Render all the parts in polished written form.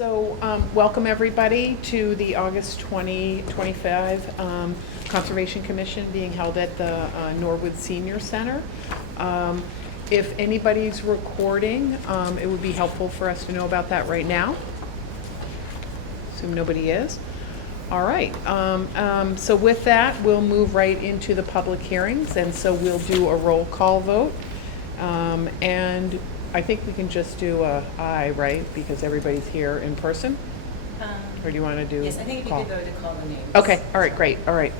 So, welcome everybody to the August 2025 Conservation Commission being held at the Norwood Senior Center. If anybody's recording, it would be helpful for us to know about that right now. Assume nobody is. All right, so with that, we'll move right into the public hearings, and so we'll do a roll call vote. And I think we can just do a aye, right, because everybody's here in person? Or do you want to do? Yes, I think if you call? could go to call the names. Okay, all right, great, all right.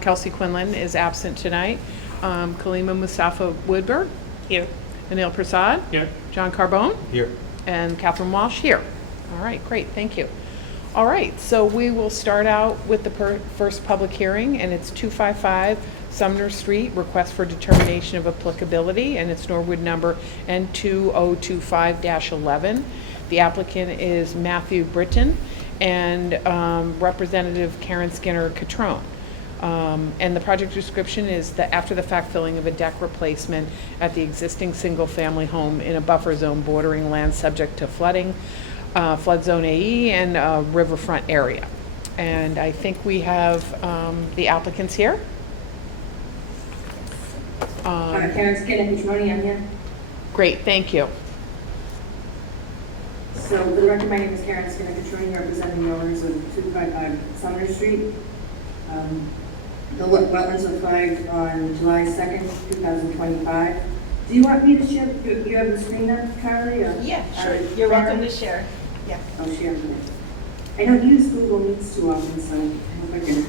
Kelsey Quinlan is absent tonight. Kalima Mustafa Woodburn? Here. Anil Prasad? Here. John Carbone? Here. And Catherine Walsh here. All right, great, thank you. All right, so we will start out with the first public hearing, and it's 255 Sumner Street, request for determination of applicability, and it's Norwood number N2025-11. The applicant is Matthew Britton and Representative Karen Skinner-Catrone. And the project description is the after-the-fact filling of a deck replacement at the existing single-family home in a buffer zone bordering land subject to flooding, flood zone AE, and riverfront area. And I think we have the applicants here. Karen Skinner-Catrone, I'm here. Great, thank you. So for the record, my name is Karen Skinner-Catrone, representing the owners of 255 Sumner Street. The wetlands were flagged on July 2nd, 2025. Do you want me to share, do you have the screen up, Carly? Yeah, sure. You're welcome to share. Yeah. I'll share it. I don't use Google Meets too often, so I hope I can.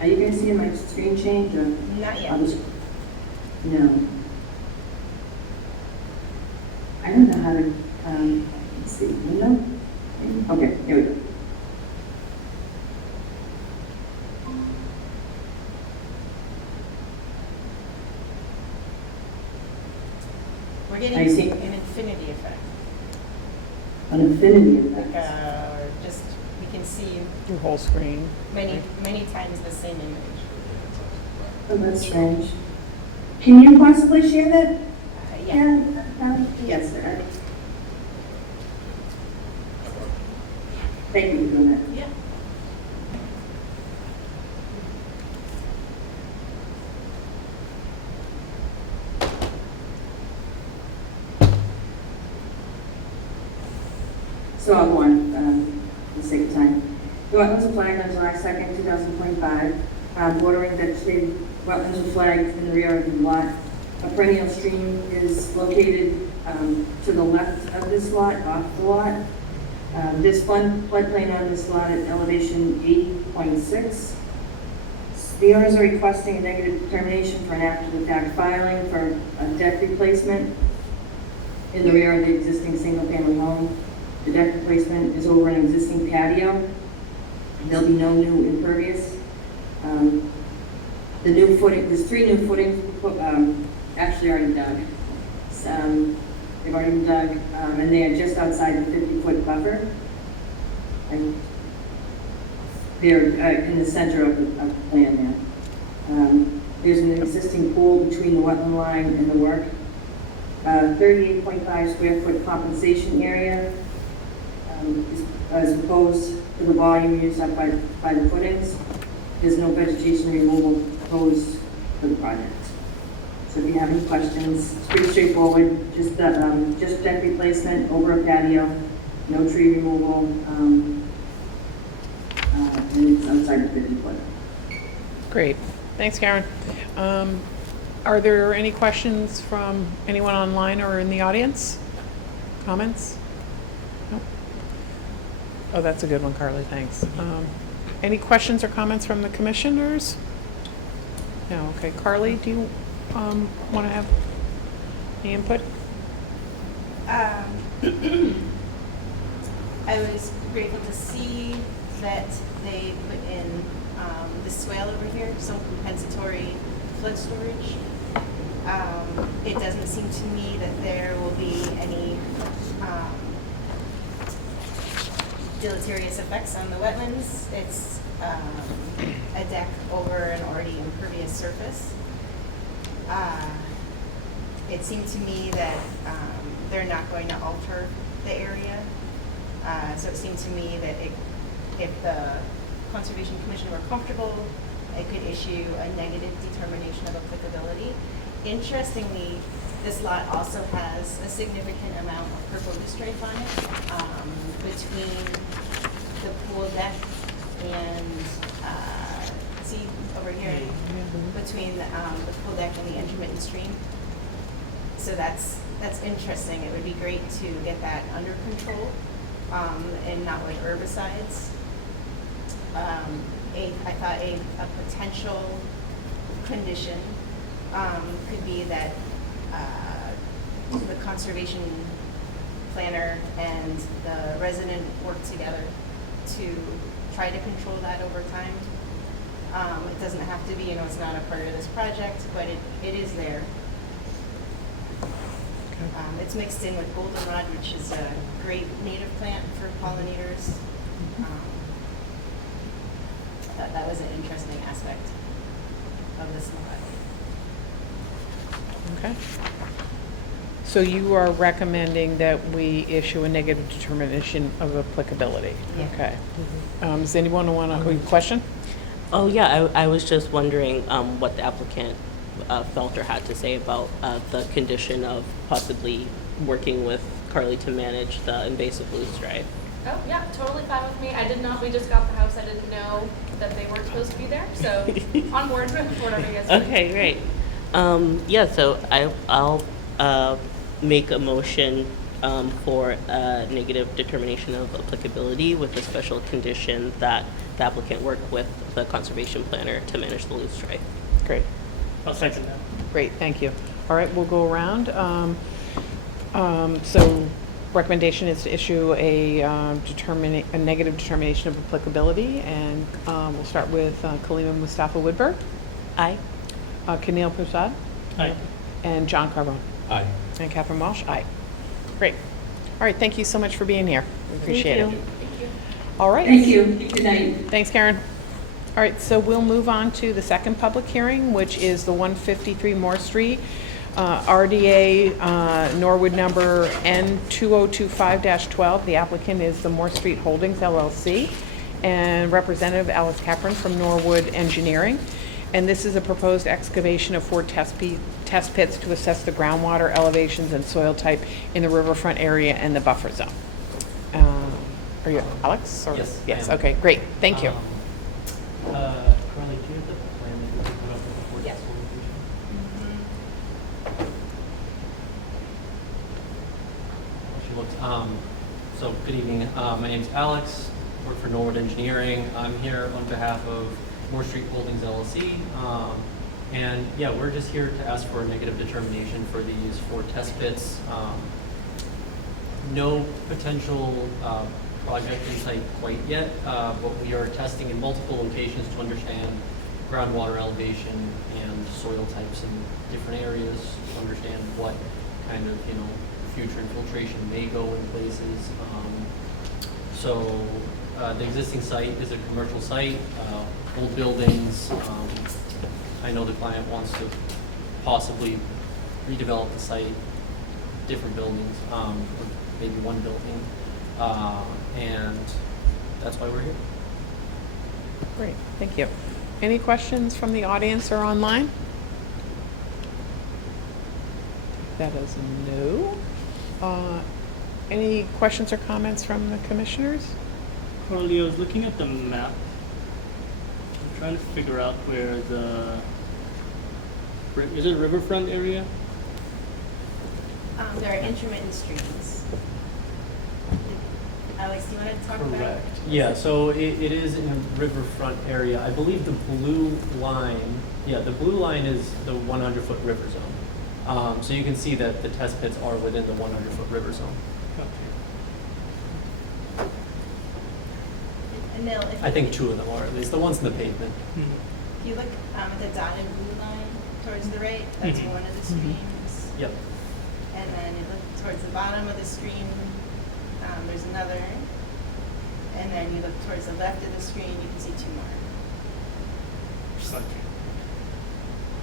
Are you going to see my screen change? Or? Not yet. No. I don't know how to, let's see, window? Okay, here we go. We're getting I see. an infinity effect. An infinity Like, effect. just, we can see Your whole screen. many times the same image. Oh, that's strange. Can you possibly share that? Yeah. Yes, sir. Thank you for doing that. Yeah. So I'll go on, for the sake of time. The wetlands were flagged on July 2nd, 2025. Bordering vegetated wetlands were flagged in the rear of the lot. A perennial stream is located to the left of this lot, off the lot. This floodplain on this lot at elevation 80.6. The owners are requesting a negative determination for an after-the-fact filing for a deck replacement in the rear of the existing single-family home. The deck replacement is over an existing patio. There'll be no new impervious. The new footing, there's 3 new footings, actually already dug. They've already been dug, and they are just outside the 50-foot buffer. And they're in the center of the plan there. There's an existing pool between the wetland line and the work. 38.5 square foot compensation area is opposed to the volume used up by the footings. There's no vegetation removal proposed for the project. So if you have any questions, it's pretty straightforward. Just deck replacement over a patio, no tree removal, and it's outside the 50 foot. Great, thanks, Karen. Are there any questions from anyone online or in the audience? Comments? No? Oh, that's a good one, Carly, thanks. Any questions or comments from the commissioners? No, okay. Carly, do you want to have any input? I was grateful to see that they put in the swale over here, some compensatory flood storage. It doesn't seem to me that there will be any deleterious effects on the wetlands. It's a deck over an already impervious surface. It seemed to me that they're not going to alter the area. So it seemed to me that if the Conservation Commission were comfortable, it could issue a negative determination of applicability. Interestingly, this lot also has a significant amount of pergola stripe on it between the pool deck and, see over here, between the pool deck and the intermittent stream. So that's interesting. It would be great to get that under control and not with herbicides. I thought a potential condition could be that the conservation planner and the resident work together to try to control that over time. It doesn't have to be, it's not a part of this project, but it is there. It's mixed in with goldenrod, which is a great native plant for pollinators. I thought that was an interesting aspect of this lot. Okay. So you are recommending that we issue a negative determination of applicability? Yeah. Okay. Does anyone want to, question? Oh, yeah, I was just wondering what the applicant felt or had to say about the condition of possibly working with Carly to manage the invasive loosestrife. Oh, yeah, totally fine with me. I did not, we just got the house. I didn't know that they weren't supposed to be there, so on board with whatever you guys do. Okay, great. Yeah, so I'll make a motion for a negative determination of applicability with a special condition that the applicant work with the conservation planner to manage the loosestrife. Great. I'll second that. Great, thank you. All right, we'll go around. So recommendation is to issue a negative determination of applicability, and we'll start with Kalima Mustafa Woodberg, Aye. Kenil Prasad, Aye. and John Carbone. Aye. And Catherine Walsh, aye. Great. All right, thank you so much for being here. We appreciate it. you. Thank you. All right. Thank you. Good night. Thanks, Karen. All right, so we'll move on to the second public hearing, which is the 153 Moore Street, RDA Norwood number N2025-12. The applicant is the Moore Street Holdings LLC, and Representative Alice Capron from Norwood Engineering. And this is a proposed excavation of 4 test pits to assess the groundwater elevations and soil type in the riverfront area and the buffer zone. Are you Alex? Or? Yes, I Yes, am. okay, great, thank you. Carly, do you have the plan that you put up before Yes. this location? She looked, so good evening. My name's Alex, work for Norwood Engineering. I'm here on behalf of Moore Street Holdings LLC. And yeah, we're just here to ask for a negative determination for these 4 test pits. No potential project in sight quite yet, but we are testing in multiple locations to understand groundwater elevation and soil types in different areas, to understand what kind of, future infiltration may go in places. The existing site is a commercial site, old buildings. I know the client wants to possibly redevelop the site, different buildings, or maybe one building. And that's why we're here. Great, thank you. Any questions from the audience or online? That is no. Any questions or comments from the commissioners? Carly, I was looking at the map. I'm trying to figure out where is it riverfront area? There are intermittent streams. Alex, do you want to talk about it? Correct. Yeah, so it is in a riverfront area. I believe the blue line, the blue line is the 100-foot river zone. So you can see that the test pits are within the 100-foot river zone. And Neil, if I think you, 2 of them are, at least, the ones in the pavement. if you look at the dotted blue line towards the right, that's Mhm. one of the streams. Yep. And then you look towards the bottom of the stream, there's another. And then you look towards the left of the stream, you can see 2 more. Okay.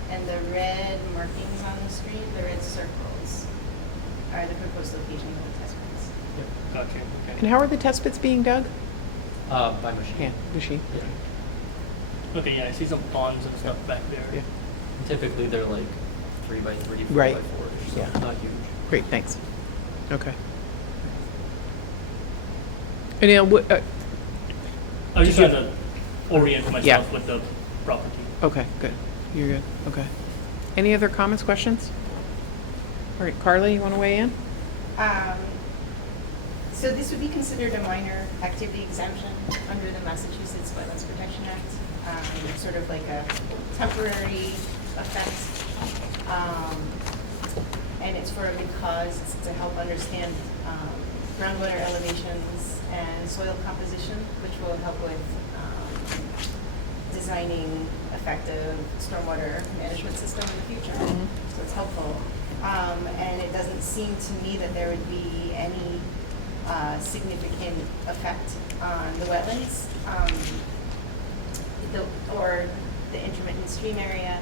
And the red markings on the stream, the red circles, are the proposed locations of the test pits. Yep. Gotcha. And Okay. how are the test pits being dug? By machine. Yeah, machine. Yeah. Okay. Yeah, I see some ponds and stuff back there. Yeah. Typically, they're like 3x3, 4x4, Right. so Yeah. not huge. Great, thanks. Okay. And Neil, I was just Did trying you- to orient myself Yeah. with the property. okay, good. You're good, okay. Any other comments, questions? All right, Carly, you want to weigh in? So this would be considered a minor activity exemption under the Massachusetts Wetlands Protection Act, sort of like a temporary effect. And it's for a good cause. It's to help understand groundwater elevations and soil composition, which will help with designing effective stormwater management system in the future. So it's helpful. And it doesn't seem to me that there would be any significant effect on the wetlands or the intermittent stream area.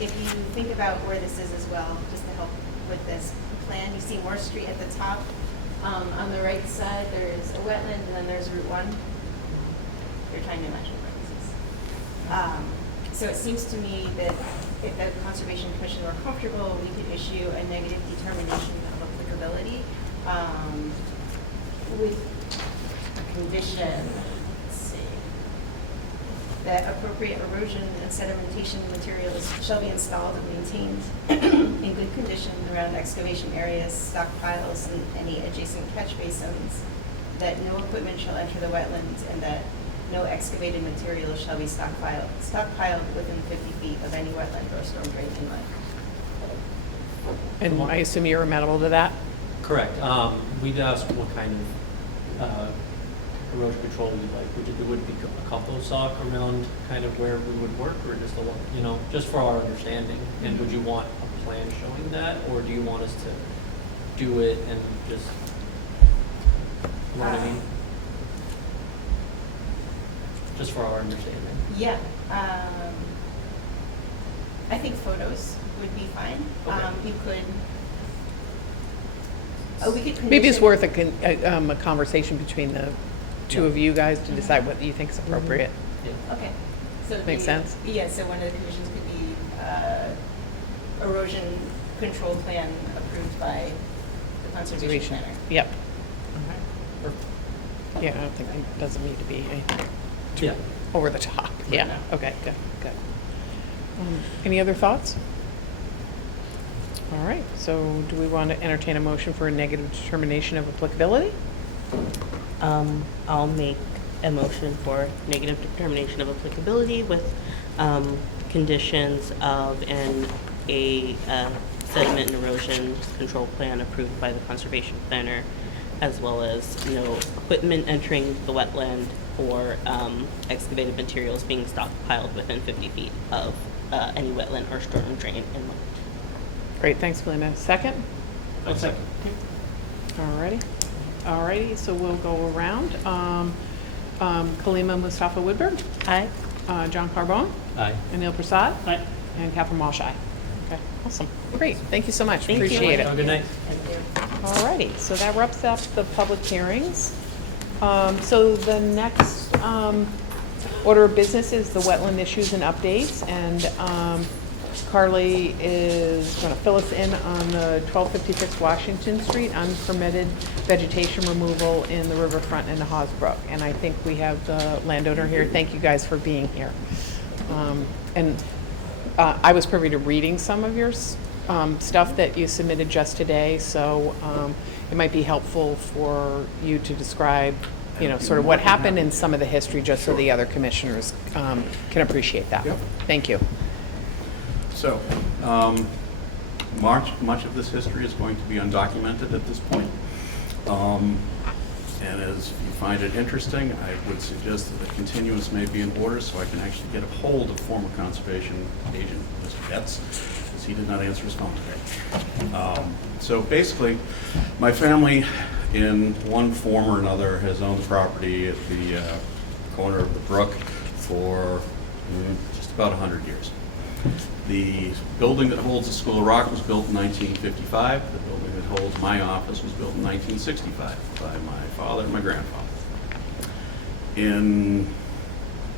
If you think about where this is as well, just to help with this plan, you see Moore Street at the top. On the right side, there's a wetland, and then there's Route 1. You're trying to imagine where this is. So it seems to me that if the Conservation Commission were comfortable, we could issue a negative determination of applicability with a condition, let's see, that appropriate erosion and sedimentation materials shall be installed and maintained in good condition around excavation areas, stockpiles, and any adjacent catch basins, that no equipment shall enter the wetlands, and that no excavated material shall be stockpiled within 50 feet of any wetland or storm drain inlet. And I assume you're amenable to that? Correct. We'd ask what kind of erosion control we'd like. Would it be a compost sock around kind of where we would work, or just a lot, just for our understanding? And would you want a plan showing that, or do you want us to do it and just, you know what I mean? Just for our understanding. Yeah. I think photos would be fine. Okay. You could. We could condition. Maybe it's worth a conversation between the two of you guys to decide what you think is appropriate. Yeah. Okay. So Makes sense? Yeah, so one of the conditions could be erosion control plan approved by the conservation center. Yep. Perfect. Yeah, I don't think it doesn't need to be anything Yeah. over the top. Yeah, No. okay, good. Any other thoughts? All right, so do we want to entertain a motion for a negative determination of applicability? I'll make a motion for negative determination of applicability with conditions of a sediment and erosion control plan approved by the conservation planner, as well as no equipment entering the wetland or excavated materials being stockpiled within 50 feet of any wetland or storm drain inlet. Great, thanks, Kalima. Second? I'll second. All righty, so we'll go around. Kalima Mustafa Woodburn, Aye. John Carbone, Aye. Anil Prasad, Aye. and Catherine Walsh. Aye. Okay, awesome. Great, thank you so much. Thank you. Appreciate Have a it. good night. All righty, so that wraps up the public hearings. So the next order of business is the wetland issues and updates, and Carly is going to fill us in on the 1256 Washington Street unpermitted vegetation removal in the riverfront in the Hosbrook. And I think we have the landowner here. Thank you guys for being here. And I was privy to reading some of your stuff that you submitted just today, so it might be helpful for you to describe, sort of what happened and some of the history, just so the other commissioners can appreciate that. Yep. Thank you. So, much of this history is going to be undocumented at this point. And as you find it interesting, I would suggest that a continuance may be in order so I can actually get a hold of former conservation agent, Mr. Getz, because he did not answer his phone today. So basically, my family, in one form or another, has owned the property at the corner of the brook for just about 100 years. The building that holds the School of Rock was built in 1955. The building that holds my office was built in 1965 by my father and my grandfather. In,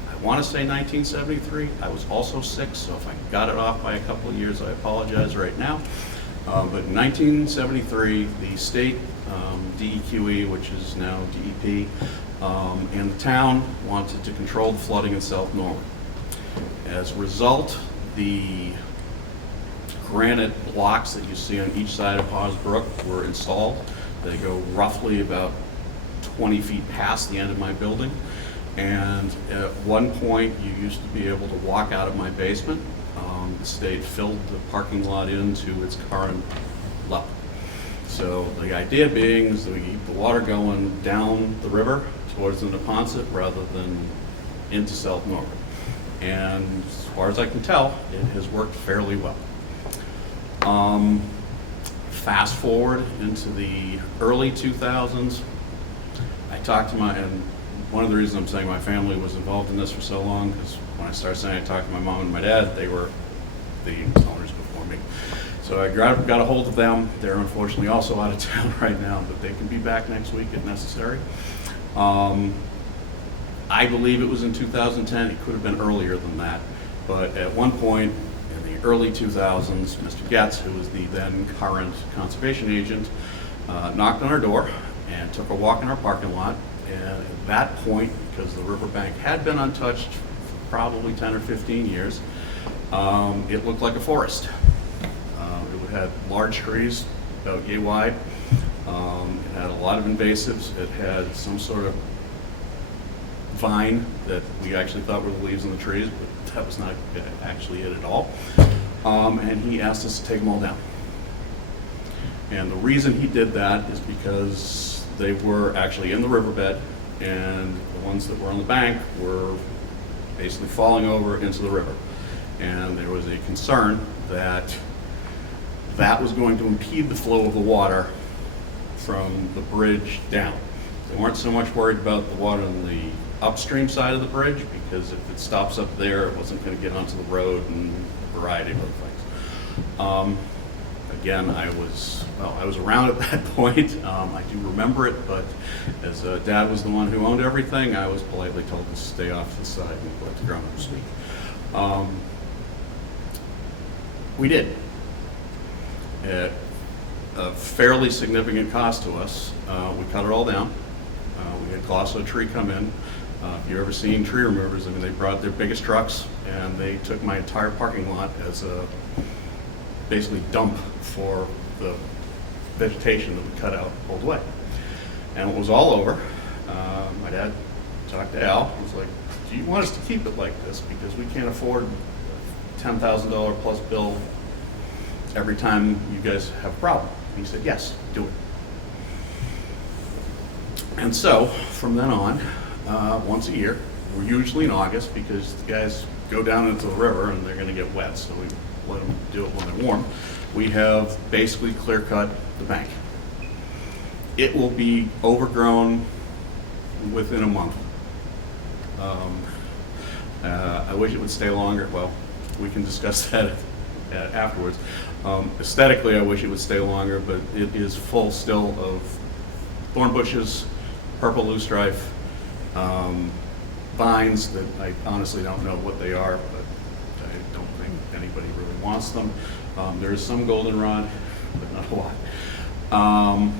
I want to say 1973, I was also sick, so if I got it off by a couple of years, I apologize right now. But in 1973, the state, DEQE, which is now DEP, and the town wanted to control the flooding in South Norwood. As a result, the granite blocks that you see on each side of Hawes Brook were installed. They go roughly about 20 feet past the end of my building. And at one point, you used to be able to walk out of my basement. The state filled the parking lot into its current level. So the idea being is that we keep the water going down the river towards the Neponset rather than into South Norwood. And as far as I can tell, it has worked fairly well. Fast forward into the early 2000s, I talked to and one of the reasons I'm saying my family was involved in this for so long, because when I started saying I talked to my mom and my dad, they were the owners before me. So I got a hold of them. They're unfortunately also out of town right now, but they can be back next week if necessary. I believe it was in 2010. It could have been earlier than that. But at one point in the early 2000s, Mr. Getz, who was the then current conservation agent, knocked on our door and took a walk in our parking lot. And at that point, because the riverbank had been untouched for probably 10 or 15 years, it looked like a forest. It had large trees, about yay wide. It had a lot of invasives. It had some sort of vine that we actually thought were the leaves on the trees, but that was not actually it at all. And he asked us to take them all down. And the reason he did that is because they were actually in the riverbed, and the ones that were on the bank were basically falling over into the river. And there was a concern that that was going to impede the flow of the water from the bridge down. They weren't so much worried about the water on the upstream side of the bridge, because if it stops up there, it wasn't going to get onto the road and a variety of other things. Again, I was around at that point. I do remember it, but as Dad was the one who owned everything, I was politely told to stay off the side and let the grown-ups speak. We did. At a fairly significant cost to us, we cut it all down. We had Glosso Tree come in. If you've ever seen tree removers, I mean, they brought their biggest trucks and they took my entire parking lot as a basically dump for the vegetation that we cut out all the way. And it was all over. My dad talked to Al. He was like, do you want us to keep it like this? Because we can't afford a $10,000 plus bill every time you guys have a problem. And he said, yes, do it. And so, from then on, once a year, we're usually in August because the guys go down into the river and they're going to get wet, so we let them do it when they're warm. We have basically clear cut the bank. It will be overgrown within a month. I wish it would stay longer. Well, we can discuss that afterwards. Aesthetically, I wish it would stay longer, but it is full still of thorn bushes, purple loosestrife, vines that I honestly don't know what they are, but I don't think anybody really wants them. There's some goldenrod, but not a lot.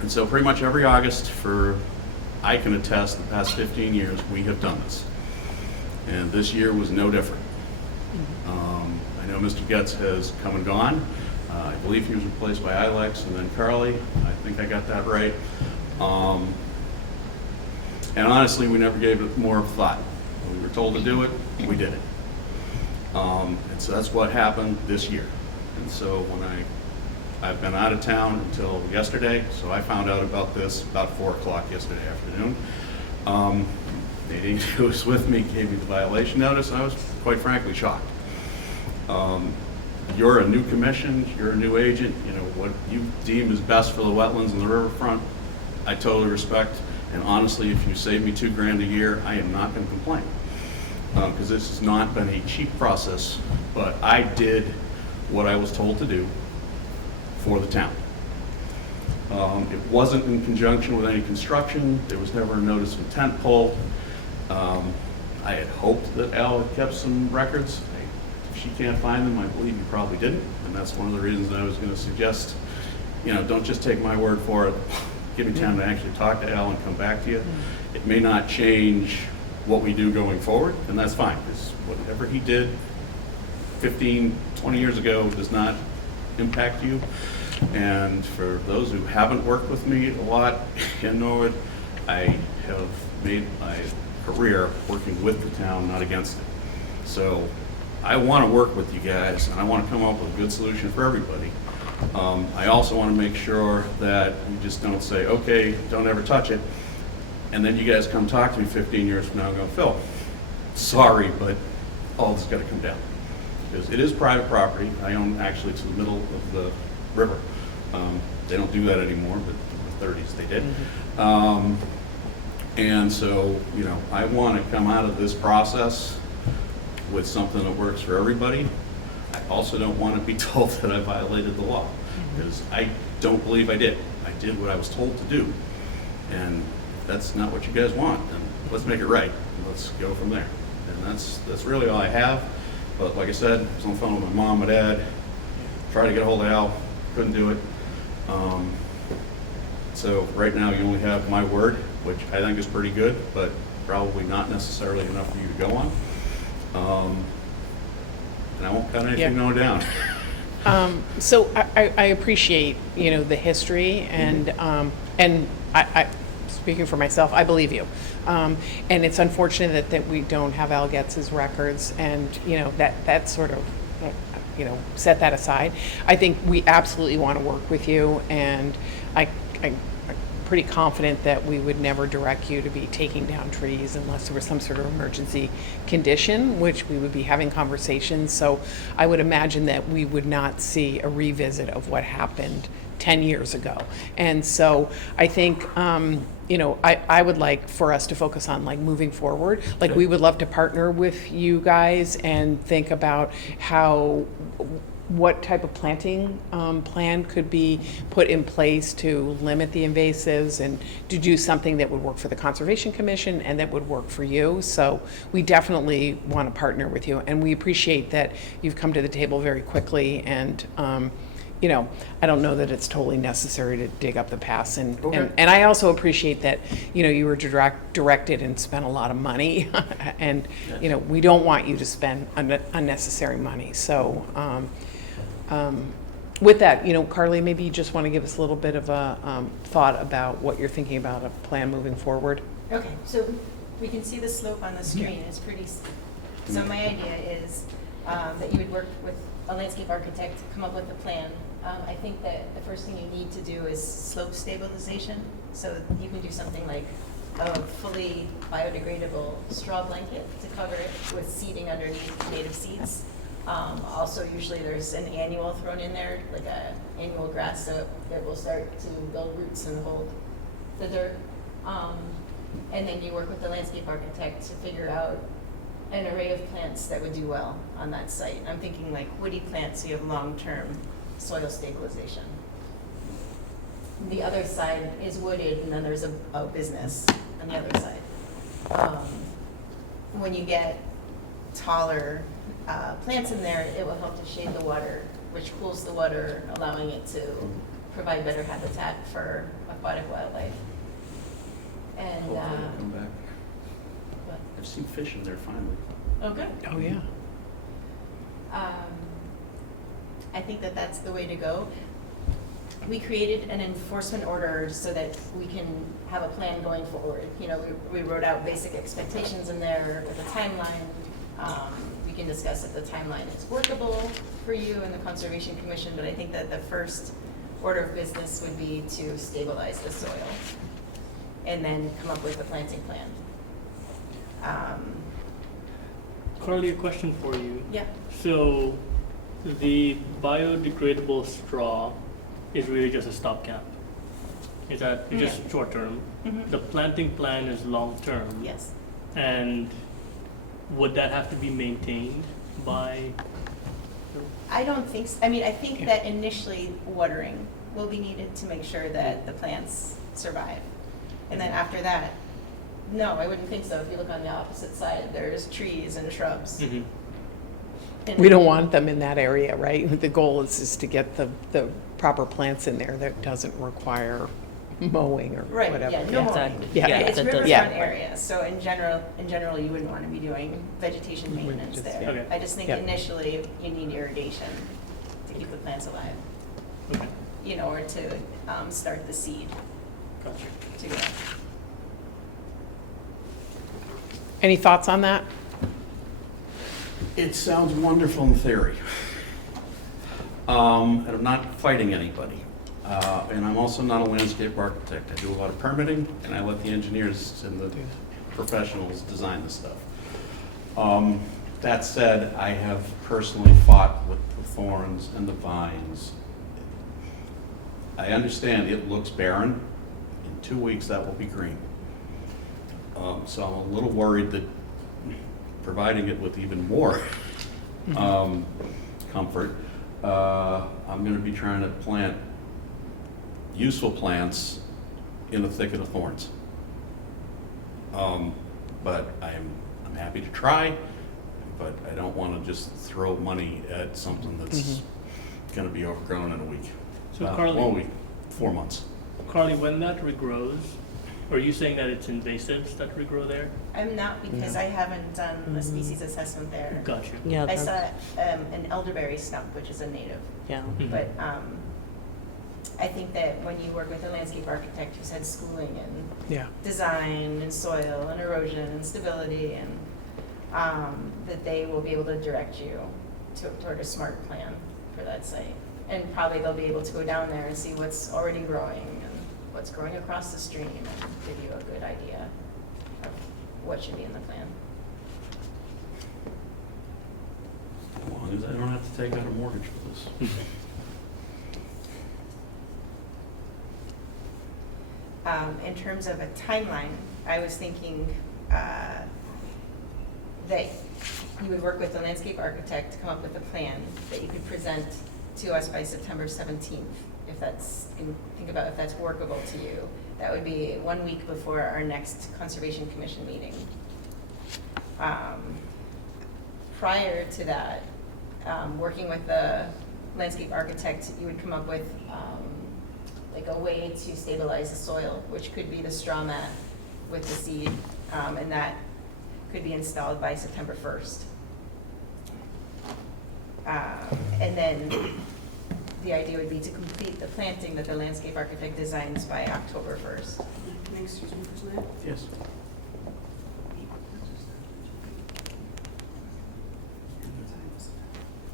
And so pretty much every August for, I can attest, the past 15 years, we have done this. And this year was no different. I know Mr. Getz has come and gone. I believe he was replaced by Ilex and then Carly. I think I got that right. And honestly, we never gave it more thought. When we were told to do it, we did it. And so that's what happened this year. And so when I've been out of town until yesterday, so I found out about this about 4 o'clock yesterday afternoon. Nadine, who was with me, gave me the violation notice, and I was quite frankly shocked. You're a new commission, you're a new agent, you know, what you deem is best for the wetlands and the riverfront, I totally respect. And honestly, if you save me $2,000 a year, I am not going to complain. Because this has not been a cheap process, but I did what I was told to do for the town. It wasn't in conjunction with any construction. There was never a notice of intent pulled. I had hoped that Al had kept some records. If she can't find them, I believe he probably didn't. And that's one of the reasons I was going to suggest, you know, don't just take my word for it. Give me time to actually talk to Al and come back to you. It may not change what we do going forward, and that's fine, because whatever he did 15, 20 years ago does not impact you. And for those who haven't worked with me a lot in Norwood, I have made my career working with the town, not against it. So I want to work with you guys, and I want to come up with a good solution for everybody. I also want to make sure that we just don't say, okay, don't ever touch it, and then you guys come talk to me 15 years from now and go, Phil, sorry, but all this has got to come down. Because it is private property. I own actually to the middle of the river. They don't do that anymore, but in the 30s they did. And so, you know, I want to come out of this process with something that works for everybody. I also don't want to be told that I violated the law, because I don't believe I did. I did what I was told to do. And if that's not what you guys want, then let's make it right. Let's go from there. And that's really all I have. But like I said, I was on the phone with my mom and dad, tried to get a hold of Al, couldn't do it. So right now you only have my word, which I think is pretty good, but probably not necessarily enough for you to go on. And I won't cut anything no down. So I appreciate, you know, the history, and I speaking for myself, I believe you. And it's unfortunate that we don't have Al Getz's records, and, you know, that sort of, you know, set that aside. I think we absolutely want to work with you, and I'm pretty confident that we would never direct you to be taking down trees unless there was some sort of emergency condition, which we would be having conversations. So I would imagine that we would not see a revisit of what happened 10 years ago. And so I think, you know, I would like for us to focus on like moving forward. Like we would love to partner with you guys and think about what type of planting plan could be put in place to limit the invasives and to do something that would work for the Conservation Commission and that would work for you. So we definitely want to partner with you, and we appreciate that you've come to the table very quickly. And you know, I don't know that it's totally necessary to dig up the past, and I also appreciate that, you know, you were directed and spent a lot of money, and you know, we don't want you to spend unnecessary money. So with that, you know, Carly, maybe you just want to give us a little bit of a thought about what you're thinking about a plan moving forward. Okay, so we can see the slope on the screen. It's pretty steep. So my idea is that you would work with a landscape architect to come up with a plan. I think that the first thing you need to do is slope stabilization. So you can do something like a fully biodegradable straw blanket to cover it with seeding underneath, native seeds. Also, usually there's an annual thrown in there, like an annual grass, so it will start to build roots and hold the dirt. And then you work with the landscape architect to figure out an array of plants that would do well on that site. I'm thinking like woody plants, so you have long-term soil stabilization. The other side is wooded, and then there's a business on the other side. When you get taller plants in there, it will help to shade the water, which cools the water, allowing it to provide better habitat for aquatic wildlife. And Hopefully they'll come back. what? I've seen fish in there finally. Oh, good. Oh, yeah. I think that that's the way to go. We created an enforcement order so that we can have a plan going forward. You know, we wrote out basic expectations in there with a timeline. We can discuss if the timeline is workable for you and the Conservation Commission, but I think that the first order of business would be to stabilize the soil and then come up with a planting plan. Carly, a question for you. Yeah. So the biodegradable straw is really just a stopgap. Is that it's just short term? Mhm. The planting plan is long term. Yes. And would that have to be maintained by? I don't think, I mean, I think that initially watering will be needed to make sure that the plants survive. And then after that, no, I wouldn't think so. If you look on the opposite side, there's trees and shrubs. Mhm. And- We don't want them in that area, right? The goal is to get the proper plants in there that doesn't require mowing or Right, whatever. yeah, no mowing. Exactly. Yeah. It's that does- riverfront Yeah. area, so in general, you wouldn't want to be doing vegetation wouldn't maintenance just- there. Okay. I just think Yeah. initially you need irrigation to keep the plants alive, Okay, you know, or to start the seed gotcha. to grow. Any thoughts on that? It sounds wonderful in theory. And I'm not fighting anybody. And I'm also not a landscape architect. I do a lot of permitting, and I let the engineers and the professionals design the stuff. That said, I have personally fought with the thorns and the vines. I understand it looks barren. In 2 weeks, that will be green. So I'm a little worried that providing it with even more comfort, I'm going to be trying to plant useful plants in a thicket of thorns. But I'm happy to try, but I don't want to just throw money at something that's going to be overgrown in a week. So Carly- 1 week, 4 months. Carly, when that regrows, are you saying that it's invasives that regrow there? I'm not, because I haven't done a species assessment there. Gotcha. Yeah, I saw that's, an elderberry stump, which is a native, yeah. Mhm. but I think that when you work with a landscape architect who's had schooling in Yeah. design and soil and erosion and stability, and that they will be able to direct you toward a smart plan for that site. And probably they'll be able to go down there and see what's already growing and what's growing across the stream and give you a good idea of what should be in the plan. As long as I don't have to take out a mortgage for this. In terms of a timeline, I was thinking that you would work with the landscape architect to come up with a plan that you could present to us by September 17th, if that's, and think about if that's workable to you. That would be 1 week before our next Conservation Commission meeting. Prior to that, working with the landscape architect, you would come up with like a way to stabilize the soil, which could be the straw mat with the seed, and that could be installed by September 1st. And then the idea would be to complete the planting that the landscape architect designs by October 1st. Excuse me for a minute. Yes.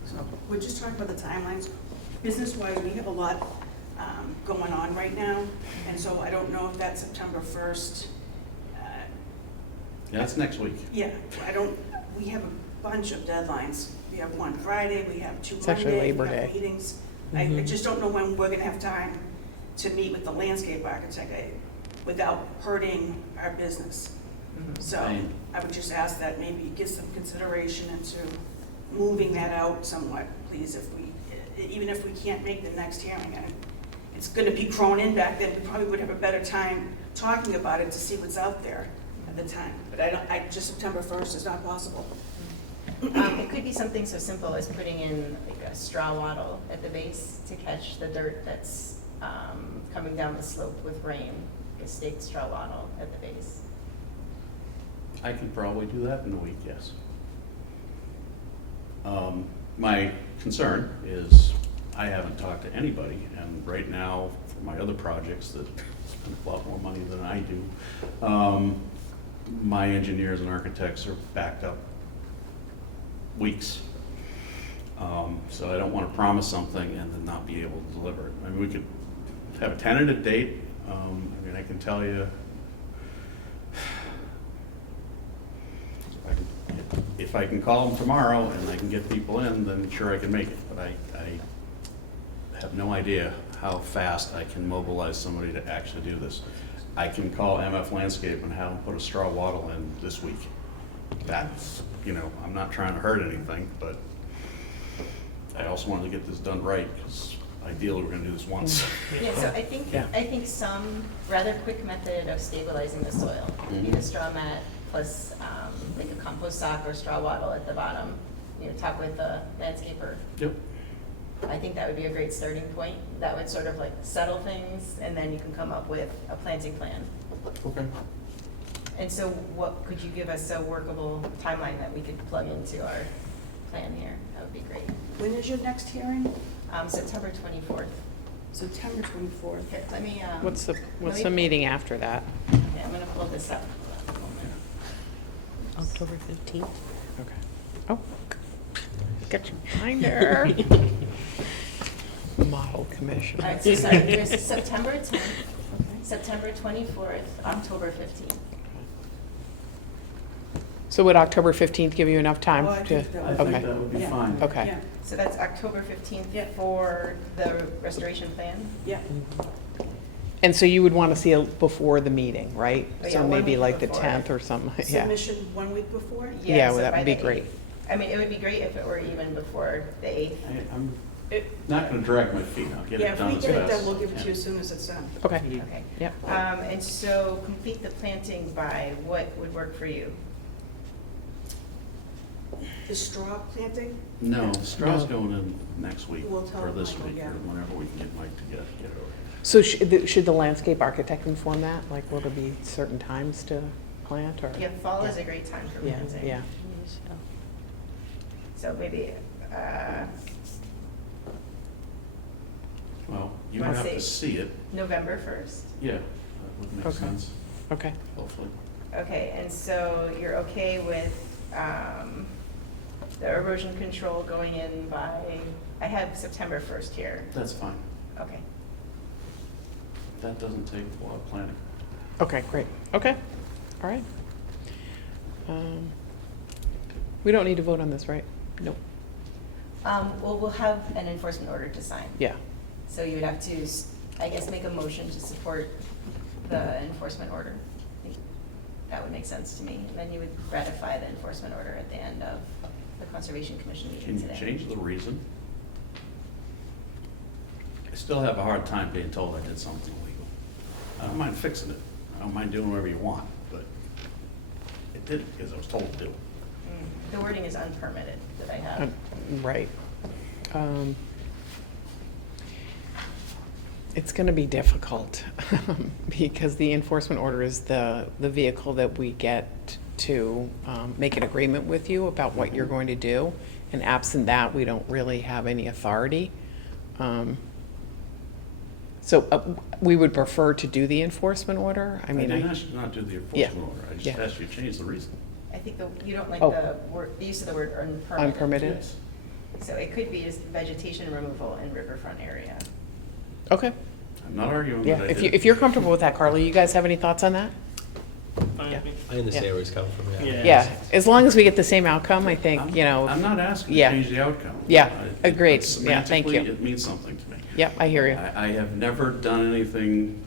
So we're just talking about the timelines. Business-wise, we have a lot going on right now, and so I don't know if that's September 1st. Yeah, that's next week. Yeah, we have a bunch of deadlines. We have one Friday, we have two It's actually Monday, Labor we have Day. meetings. I just don't know when we're gonna have time to meet with the landscape architect without hurting our business. So Right. I would just ask that maybe give some consideration into moving that out somewhat, please, even if we can't make the next hearing. And it's gonna be Cronin back then, we probably would have a better time talking about it to see what's out there at the time. But just September 1st is not possible. It could be something so simple as putting in like a straw wattle at the base to catch the dirt that's coming down the slope with rain, a staked straw wattle at the base. I could probably do that in a week, yes. My concern is I haven't talked to anybody, and right now, for my other projects that spend a lot more money than I do, my engineers and architects are backed up weeks. So I don't want to promise something and then not be able to deliver it. I mean, we could have a tentative date. I mean, I can tell you, if I can call them tomorrow and I can get people in, then sure I can make it. But I have no idea how fast I can mobilize somebody to actually do this. I can call MF Landscape and have them put a straw wattle in this week. That's, I'm not trying to hurt anything, but I also wanted to get this done right, because ideally we're gonna do this once. Yeah, so I think some rather quick method of stabilizing the soil, maybe a straw mat plus like a compost sock or straw wattle at the bottom, talk with the landscaper. Yep. I think that would be a great starting point. That would sort of like settle things, and then you can come up with a planting plan. Okay. And so what, could you give us a workable timeline that we could plug into our plan here? That would be great. When is your next hearing? September 24th. September 24th. Here, let me, What's the let me- meeting after that? yeah, I'm gonna pull this up. October 15th. Okay. Oh, get your binder. Model commission. All right, so sorry, there's September 10th, September 24th, October 15th. So would October 15th give you enough time Oh, I to? think that would- I think Okay, that would be Yeah. fine. okay. Yeah, So that's October 15th Yeah. for the restoration plan? yeah. And so you would want to see it before the meeting, right? Oh, yeah, So 1 maybe week like the before. 10th or something, yeah. Submission 1 week before? Yeah, so well, that by would be the great. 8th. I mean, it would be great if it were even before the 8th. I'm It- not gonna drag my feet, I'll get Yeah, it if done we as get it fast done, we'll give it as to you I as soon as it's done. Okay, Okay. yep. And so complete the planting by what would work for you? The straw planting? can. No, straw's No. going in next week, We'll tell or this Michael, week, yeah. or whenever we can get Mike to get it over. So should the landscape architect inform that? Like, will there be certain times to plant or? Yeah, fall is a great time for Yeah, planting. yeah. So maybe, Well, you Wanna have say- to see it, November 1st. yeah, that would make Okay. sense, Okay, hopefully. Okay, and so you're okay with the erosion control going in by, I have September 1st here. That's fine, Okay. that doesn't take a lot of planning. okay, great, okay, all right. We don't need to vote on this, right? Nope, Well, we'll have an enforcement order to sign. yeah, So you would have to, I guess, make a motion to support the enforcement order. I think that would make sense to me. And then you would ratify the enforcement order at the end of the Conservation Commission meeting Can you today. change the reason? I still have a hard time being told I did something illegal. I don't mind fixing it, I don't mind doing whatever you want, but it didn't because I was told to do it. The wording is unpermitted that I have. right. It's going to be difficult because the enforcement order is the vehicle that we get to make an agreement with you about what you're going to do. And absent that, we don't really have any authority. So we would prefer to do the enforcement order. I mean, didn't ask you not to do the Yeah, enforcement order, I just yeah. asked you to change the reason. I think you don't like Oh. the use of the word unpermitted. unpermitted? Yes. So it could be just vegetation removal in riverfront area. Okay, I'm not arguing yeah. that I If did. if you're comfortable with that, Carly, you guys have any thoughts on that? Fine Yeah. with me. I understand Yeah. where he's coming from, yeah. Yeah. Yeah, as long as we get the same outcome, I think, I'm not asking to yeah. change the outcome. Yeah, I- agreed. but Yeah, thank you. semantically, it means something to me. Yep, I hear you. I have never done anything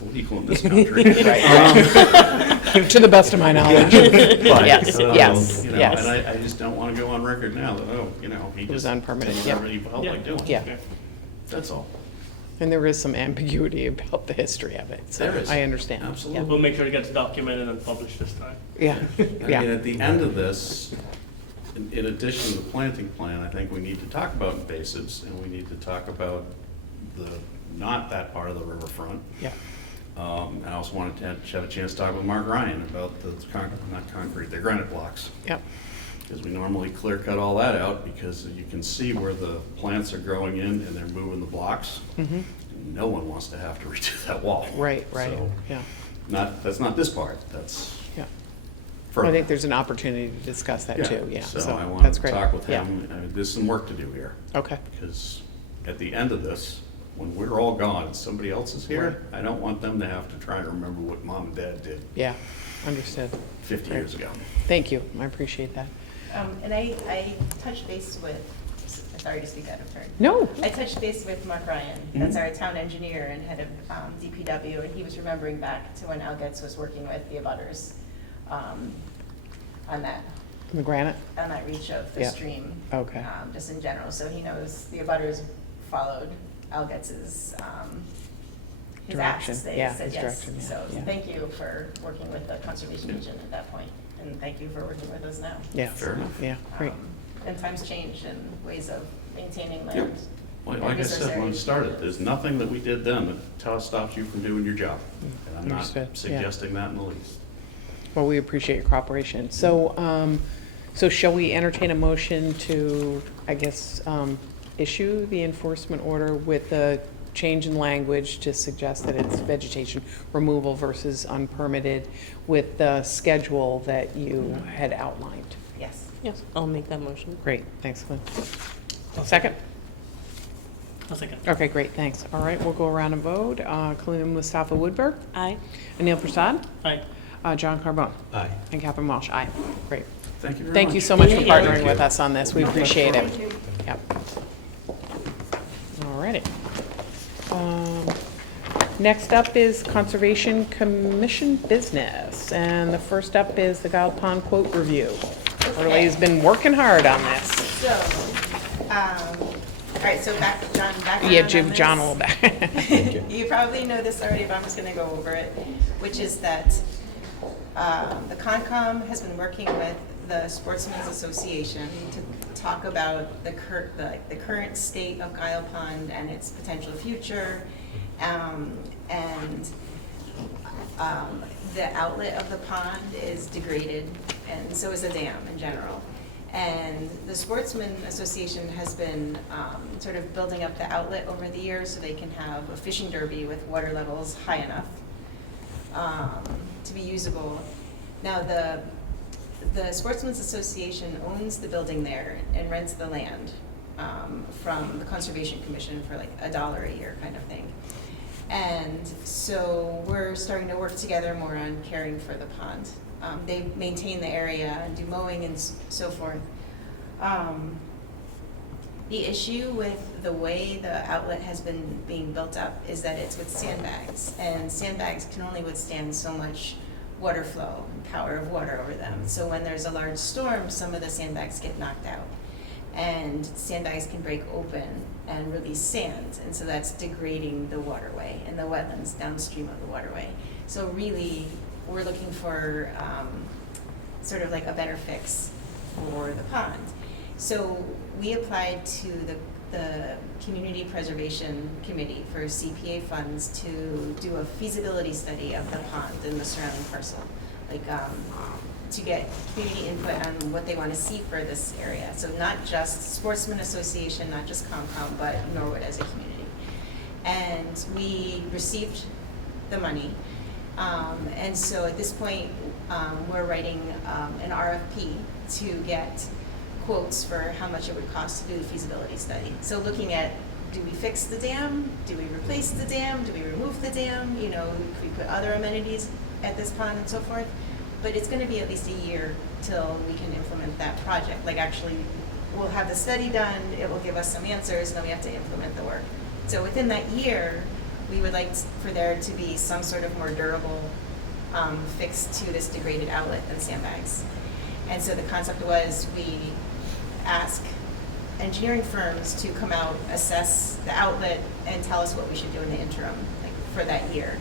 illegal in this country. To the best of my knowledge. But, Yes, yes, you know, yes. And I just don't want to go on record now that, he It was just unpermitted, did yeah. whatever he felt like doing. Yeah. That's all. And there is some ambiguity about the history of it, so There is. I understand. Yeah. Absolutely. We'll make sure it gets documented and published this time. Yeah, I mean, yeah, at the end of this, in addition to the planting plan, I think we need to talk about invasives, and we need to talk about not that part of the riverfront. yeah. And I also wanted to have a chance to talk with Mark Ryan about the not concrete, the granite blocks. Yep, because we normally clear cut all that out, because you can see where the plants are growing in and they're moving the blocks. No one wants to have to redo that wall. Right, right, So, yeah, that's not this part, that's yeah. further. I think there's an opportunity to discuss that too, yeah, So I so wanted that's to great. talk with Yeah. him. There's some work to do here, Okay, because at the end of this, when we're all gone, and somebody else is here, I don't want them to have to try to remember what mom and dad did yeah, understood. 50 years ago. Thank you, I appreciate that. And I touched base with, sorry to speak out of turn. No, I touched base with Mark Ryan, that's our town engineer and head of DPW, and he was remembering back to when Al Getz was working with the abutters on that the granite, reach of the Yeah. stream. Okay. Just in general, so he knows the abutters followed Al Getz's, his Direction. acts, they Yeah, said his yes. direction, yeah, So yeah. thank you for working with the conservation agent at that point, and thank you for working with us now. yeah, Fair enough. yeah, great. And times change and ways of maintaining Yep. land. Well, and like I resource said when we areas. started, there's nothing that we did then that stops you from doing your job. And I'm not Understood, yeah. suggesting that in the least. Well, we appreciate your cooperation. So, so shall we entertain a motion to, I guess, issue the enforcement order with the change in language to suggest that it's vegetation removal versus unpermitted with the schedule that you had outlined? Yes. Yes, I'll make that motion. Great, thanks, Lynn. Second? A second. Okay, great, thanks. All right, we'll go around and vote. Kalina Mustafa Woodberg, Aye. Anil Prasad, Aye. John Carbone, Aye. and Catherine Walsh. Aye, great. Thank you very much. Thank you so much for Thank you. partnering with us on this. We appreciate it. Thank you. Yep. All righty. Next up is Conservation Commission business, and the first up is the Guile Pond quote review. Orly's been working hard on this. So, all right, so background Yeah, on give this. John a little back. You probably know this already, but I'm just gonna go over it, which is that the Concom has been working with the Sportsmen's Association to talk about the current state of Guile Pond and its potential future. And the outlet of the pond is degraded, and so is the dam in general. And the Sportsman Association has been sort of building up the outlet over the years so they can have a fishing derby with water levels high enough to be usable. Now, the Sportsman's Association owns the building there and rents the land from the Conservation Commission for like $1 a year kind of thing. And so we're starting to work together more on caring for the pond. They maintain the area and do mowing and so forth. The issue with the way the outlet has been being built up is that it's with sandbags, and sandbags can only withstand so much water flow and power of water over them. So when there's a large storm, some of the sandbags get knocked out, and sandbags can break open and release sand, and so that's degrading the waterway and the wetlands downstream of the waterway. So really, we're looking for sort of like a better fix for the pond. So we applied to the Community Preservation Committee for CPA funds to do a feasibility study of the pond and the surrounding parcel, like to get community input on what they want to see for this area. So not just Sportsman Association, not just Concom, but Norwood as a community. And we received the money. And so at this point, we're writing an RFP to get quotes for how much it would cost to do the feasibility study. So looking at, do we fix the dam? Do we replace the dam? Do we remove the dam? You know, could we put other amenities at this pond and so forth? But it's gonna be at least a year till we can implement that project. Like actually, we'll have the study done, it will give us some answers, and then we have to implement the work. So within that year, we would like for there to be some sort of more durable fix to this degraded outlet than sandbags. And so the concept was we ask engineering firms to come out, assess the outlet, and tell us what we should do in the interim, like for that year.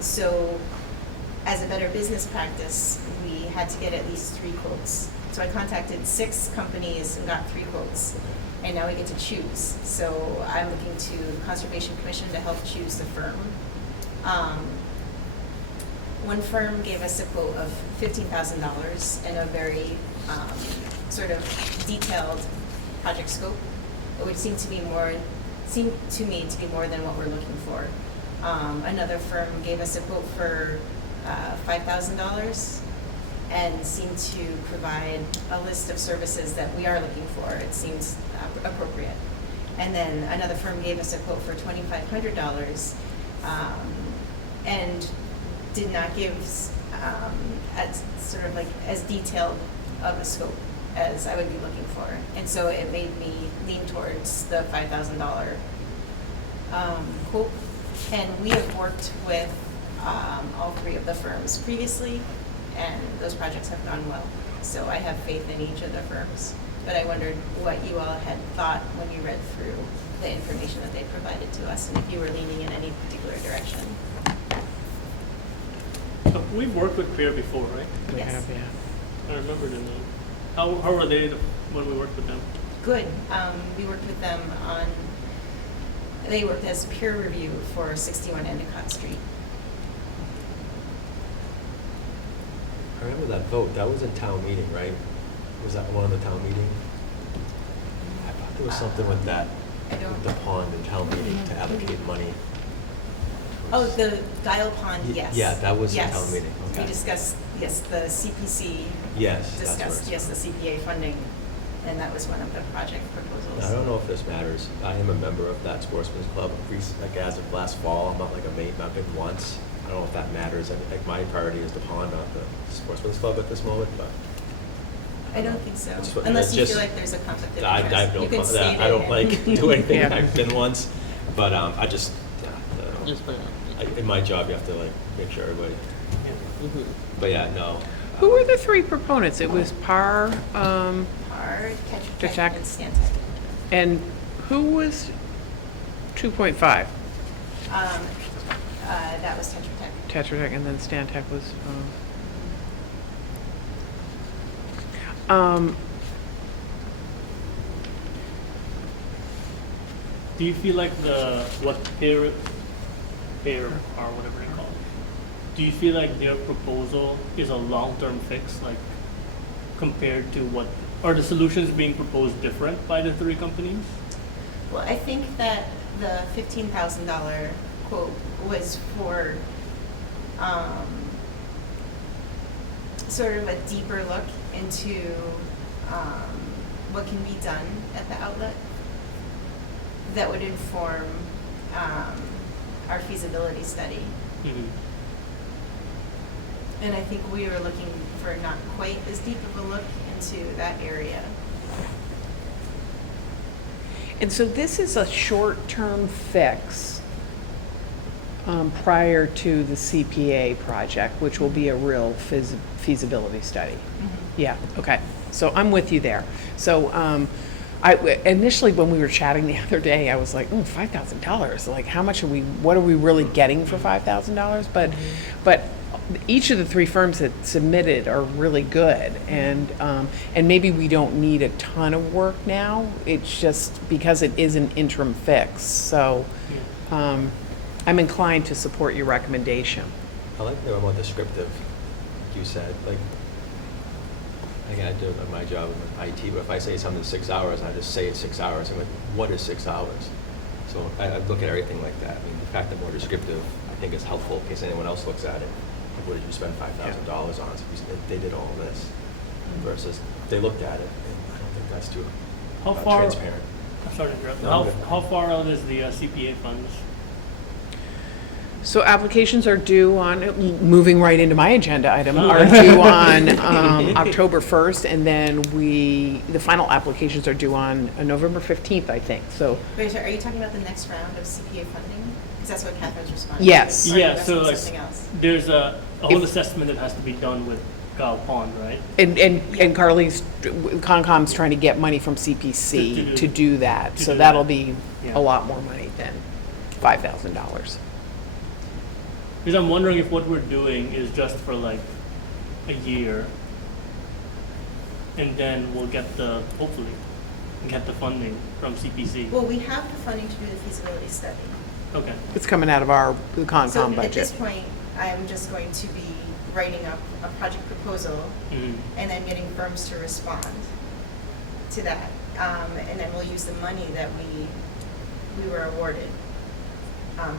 So as a better business practice, we had to get at least 3 quotes. So I contacted 6 companies and got 3 quotes, and now we get to choose. So I'm looking to the Conservation Commission to help choose the firm. one firm gave us a quote of $15,000 and a very sort of detailed project scope, which seemed to me to be more than what we're looking for. Another firm gave us a quote for $5,000 and seemed to provide a list of services that we are looking for. It seems appropriate. And then another firm gave us a quote for $2,500 and did not give as sort of like as detailed of a scope as I would be looking for. And so it made me lean towards the $5,000 quote. And we have worked with all three of the firms previously, and those projects have gone well. So I have faith in each of the firms. But I wondered what you all had thought when you read through the information that they provided to us, and if you were leaning in any particular direction. So we've worked with Peer before, right? We Yes. have, yeah. I remember the name. How were they when we worked with them? Good. We worked with them on, they worked as peer review for 61 Endicott Street. I remember that vote, that was in town meeting, right? Was that one of the town meeting? I thought there was something with that, I don't- with the pond in town meeting to allocate money. Oh, the Dial Pond, yes. Yeah, that was the Yes. town meeting, okay. We discussed, yes, the CPC Yes, that's where discussed, it's- yes, the CPA funding, and that was one of the project proposals. I don't know if this matters. I am a member of that sportsman's club. Like as of last fall, I'm not like a mate, I've been once. I don't know if that matters. Like my priority is the pond, not the sportsman's club at this moment, but. I don't think so, It's- unless it's you just- feel like there's a conflict of I interest. have no You can con- state I don't it like and- doing anything. Yeah. I've been once, but I just, yeah, I don't know. Just put it out. In my job, you have to like make sure everybody. Mhm. But yeah, no. Who were the three proponents? It was PAR, Our Tetra Tetra Tech Tech. and Stantec. and who was 2.5? That was Tetra Tech. Tetra Tech, and then Stantec was, Do you feel like what Peer or whatever they call it, do you feel like their proposal is a long-term fix, like compared to what, are the solutions being proposed different by the three companies? Well, I think that the $15,000 quote was for sort of a deeper look into what can be done at the outlet that would inform our feasibility study. Mhm. And I think we were looking for not quite as deep of a look into that area. and so this is a short-term fix prior to the CPA project, which will be a real feasibility study. Yeah, okay. So I'm with you there. So initially when we were chatting the other day, I was like, $5,000. Like what are we really getting for $5,000? But each of the three firms that submitted are really good, and maybe we don't need a ton of work now. It's just because it is an interim fix. So I'm inclined to support your recommendation. I like the more descriptive, like you said. Like I do my job in IT, but if I say something's 6 hours, I just say it's 6 hours. I'm like, what is 6 hours? So I look at everything like that. I mean, the fact that more descriptive, I think is helpful in case anyone else looks at it. Like, what did you spend $5,000 on? So they did all this versus they looked at it. And I don't think that's too How far? transparent. Sorry to interrupt. No, How, good. how far out is the CPA funds? So applications are due on, moving right into my agenda item, are due on October 1st, and then the final applications are due on November 15th, I think, so. Wait, are you talking about the next round of CPA funding? Because that's what Catherine's responding. Yes. Or are you Yeah, so asking like, something else? there's a whole assessment that has to be done with Gal Pond, right? And Carly's, Concom's trying to get money from CPC to do that, to so do that'll that. be Yeah. a lot more money than $5,000. Because I'm wondering if what we're doing is just for like a year, and then we'll hopefully get the funding from CPC. Well, we have the funding to do the feasibility study. Okay. It's coming out of our So Concom at this budget. point, I'm just going to be writing up a project proposal Mhm. and then getting firms to respond to that. And then we'll use the money that we were awarded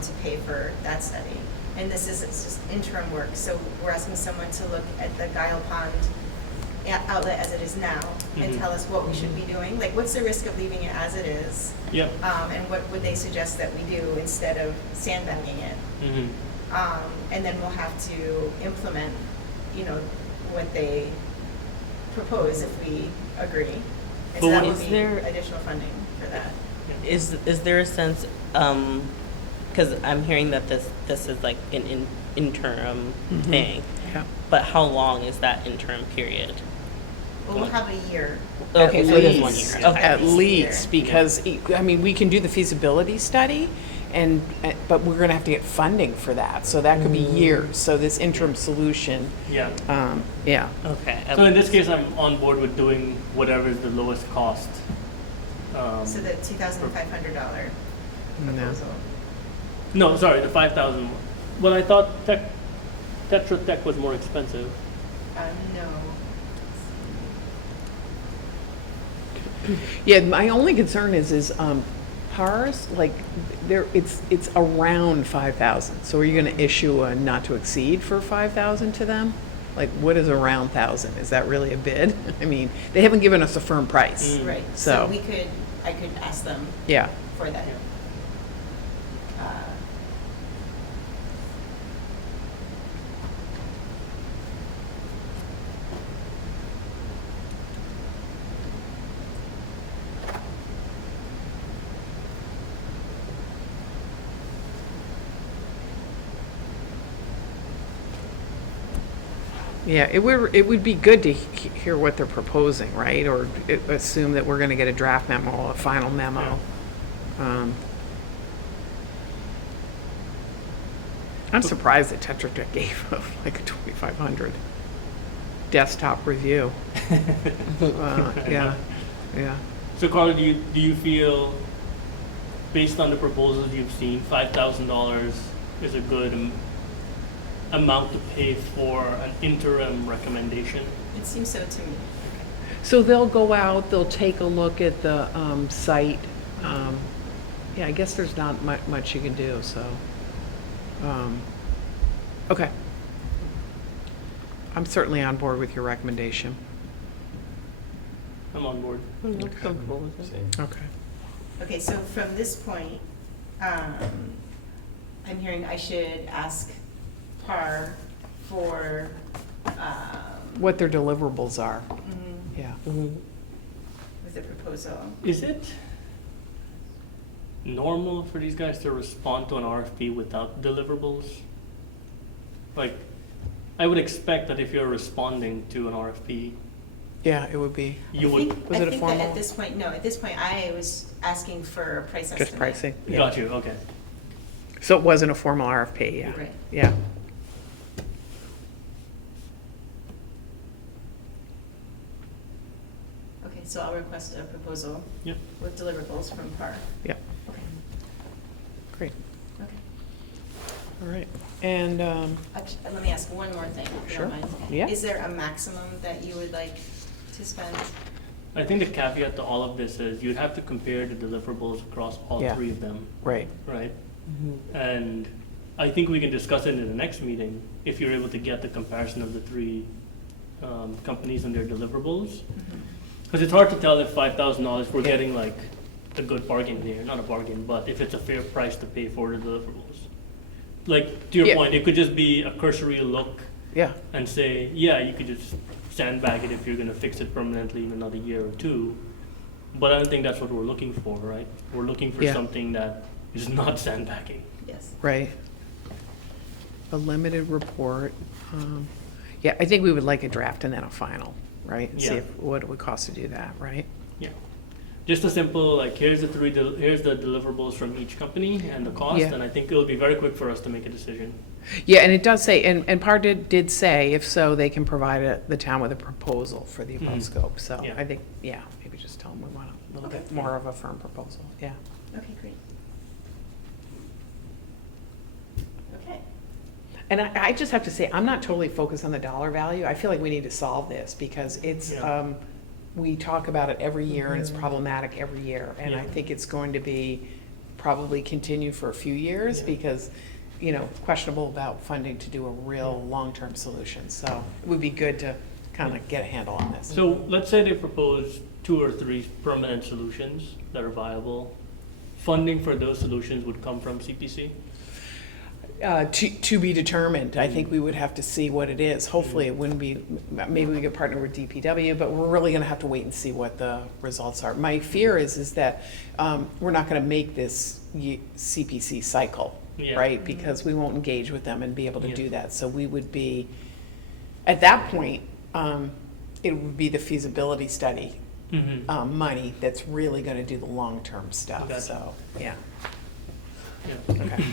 to pay for that study. And this is, it's just interim work, so we're asking someone to look at the Guile Pond outlet as it is now and Mhm. tell us what we should be doing. Like, what's the risk of leaving it as it is? Yep. And what would they suggest that we do instead of sandbagging it? Mhm. And then we'll have to implement, you know, what they propose if we agree. And But so that what would is be there- additional funding for that. Is there a sense, because I'm hearing that this is like an interim Mhm. thing, Yeah. but how long is that interim period? Well, we'll have a year. Okay, so it is 1 least. year. Okay, at At least a year. least, because, I mean, we can do the feasibility study, but we're gonna have to get funding for that, so that could be years. So this interim solution, Yeah. yeah. Okay. So in this case, I'm on board with doing whatever is the lowest cost. So the $2,500 No. proposal. No, sorry, the 5,000. Well, I thought Tetra Tech was more expensive. No. Yeah, my only concern is PARs, like, it's around 5,000. So are you gonna issue a not to exceed for 5,000 to them? Like, what is around 1,000? Is that really a bid? I mean, they haven't given us a firm price. Mm. Right, So- so I could ask them Yeah, for that. yeah, it would be good to hear what they're proposing, right? Or assume that we're gonna get a draft memo, a final memo. I'm surprised that Tetra Tech gave like a 2,500 desktop review. Yeah, yeah. So Carla, do you feel, based on the proposals you've seen, $5,000 is a good amount to pay for an interim recommendation? It seems so to me. So they'll go out, they'll take a look at the site. Yeah, I guess there's not much you can do, so. Okay. I'm certainly on board with your recommendation. I'm on board. I'm not comfortable with it. Same. Okay. Okay, so from this point, I'm hearing I should ask PAR for, What their deliverables are, yeah. Mhm. with the proposal. Is it normal for these guys to respond to an RFP without deliverables? Like, I would expect that if you're responding to an RFP, Yeah, it would be you I would. think- Was I it a think that formal? at this point, no, at this point, I was asking for a price estimate. just pricing. Yeah. Got you, okay. So it wasn't a formal RFP, yeah. Right. Yeah. Okay, so I'll request a proposal Yep. with deliverables from PAR. Yep, Okay, great. okay. All right. And, Actually, let me ask one more thing, if you Sure. don't mind. Yeah. Is there a maximum that you would like to spend? I think the caveat to all of this is you'd have to compare the deliverables across all Yeah. three of them, right. right? And I think we can discuss it in the next meeting if you're able to get the comparison of the three companies and their deliverables. Because it's hard to tell if $5,000 we're Yeah. getting like a good bargain here, not a bargain, but if it's a fair price to pay for the deliverables. Like, to your Yeah. point, it could just be a cursory look Yeah, and say, yeah, you could just sandbag it if you're gonna fix it permanently in another year or two. But I don't think that's what we're looking for, right? We're looking for Yeah. something that is not sandbagging. Yes. right. A limited report. Yeah, I think we would like a draft and then a final, right? And see Yeah. what it would cost to do that, right? Yeah. Just a simple, like, here's the here's the deliverables from each company and the cost, Yeah. and I think it'll be very quick for us to make a decision. Yeah, and it does say, and PAR did say, if so, they can provide the town with a proposal for the above Mhm. scope. So Yeah. I think, yeah, maybe just tell them we want a little Okay. bit more of a firm proposal, yeah. Okay, great. Okay. And I just have to say, I'm not totally focused on the dollar value. I feel like we need to solve this because it's, Yeah. we talk about it every year and it's problematic every year. And I Yeah. think it's going to be probably continue for a few years Yeah. because, questionable about funding to do a real long-term solution. So it would be good to kind of get a handle on this. So let's say they propose 2 or 3 permanent solutions that are viable. Funding for those solutions would come from CPC? To be determined. I think we would have to see what it is. Hopefully, it wouldn't be, maybe we could partner with DPW, but we're really gonna have to wait and see what the results are. My fear is that we're not gonna make this CPC cycle, Yeah. right? Because we won't engage with them and be able to Yeah. do that. So we would be, at that point, it would be the feasibility study Mm-hmm. money that's really gonna do the long-term stuff, Gotcha. so, yeah. Yeah. Okay,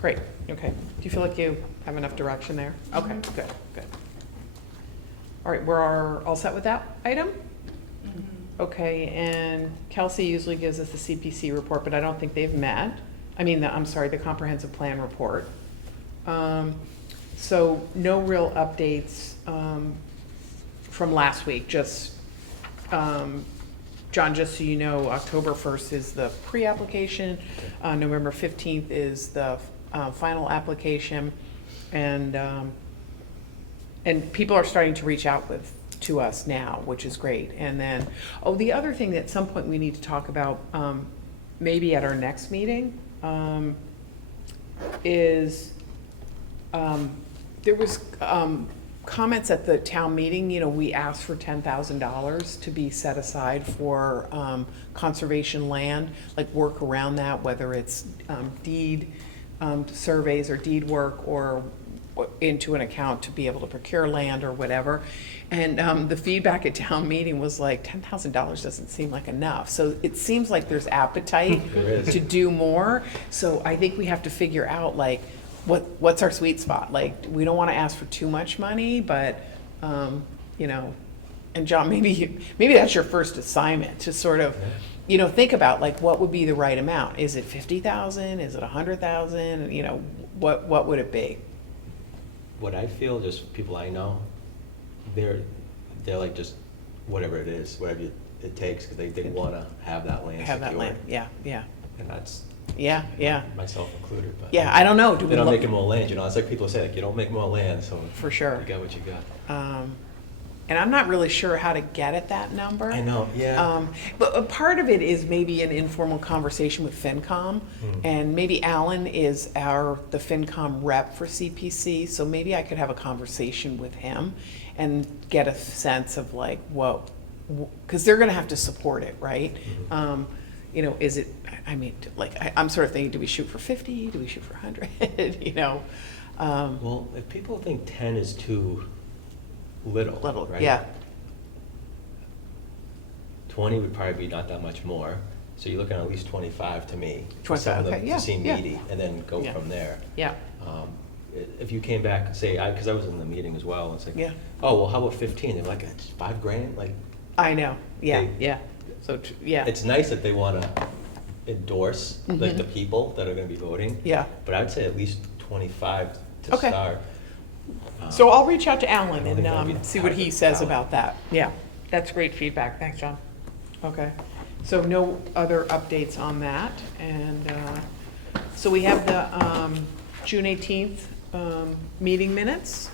great, okay. Do you feel like you have enough direction there? Okay, good, good. All right, we're all set with that item? Okay, and Kelsey usually gives us the CPC report, but I don't think they've met. I'm sorry, the comprehensive plan report. So no real updates from last week, just John, just so you know, October 1st is the pre-application, November 15th is the final application, and people are starting to reach out to us now, which is great. And then, the other thing that at some point we need to talk about, maybe at our next meeting, is there was comments at the town meeting. We asked for $10,000 to be set aside for conservation land, like work around that, whether it's deed surveys or deed work or into an account to be able to procure land or whatever. And the feedback at town meeting was like, $10,000 doesn't seem like enough. So it seems like there's appetite There is. to do more. So I think we have to figure out like, what's our sweet spot? Like, we don't want to ask for too much money, but, and John, maybe that's your first assignment to sort of, think about like, what would be the right amount? Is it 50,000? Is it 100,000? What would it be? What I feel, just people I know, they're like just whatever it is, whatever it takes, because they want to have that land Have that secured. land, yeah, And that's yeah. myself included. But Yeah, I don't know. Do they we don't look- make more land, It's like people say, like, you don't make more land, so For sure. you got what you got. And I'm not really sure how to get at that number. I know, yeah. But a part of it is maybe an informal conversation with FinCom, and maybe Alan is the FinCom rep for CPC, so maybe I could have a conversation with him and get a sense of like, because they're gonna have to support it, right? Is it, I'm sort of thinking, do we shoot for 50? Do we shoot for 100? Well, if people think 10 is too little, right? Yeah. 20 would probably be not that much more. So you're looking at least 25 to me. for 25, some of them okay, yeah, to seem yeah. needy, and then go Yeah. from there. Yeah, If you came back and say, because I was in the meeting as well, it's like, Yeah. oh, well, how about 15? They're like, it's $5,000? Like, I know, yeah, They- yeah. So, yeah. it's nice that they want to endorse, like, the people that are going to be voting. Yeah. But I'd say at least 25 to Okay. start. So I'll reach out to Alan I don't think that'd and be see what he hard to says tell. about that. Yeah, that's great feedback. Thanks, John. Okay, so no other updates on that. And so we have the June 18th meeting minutes.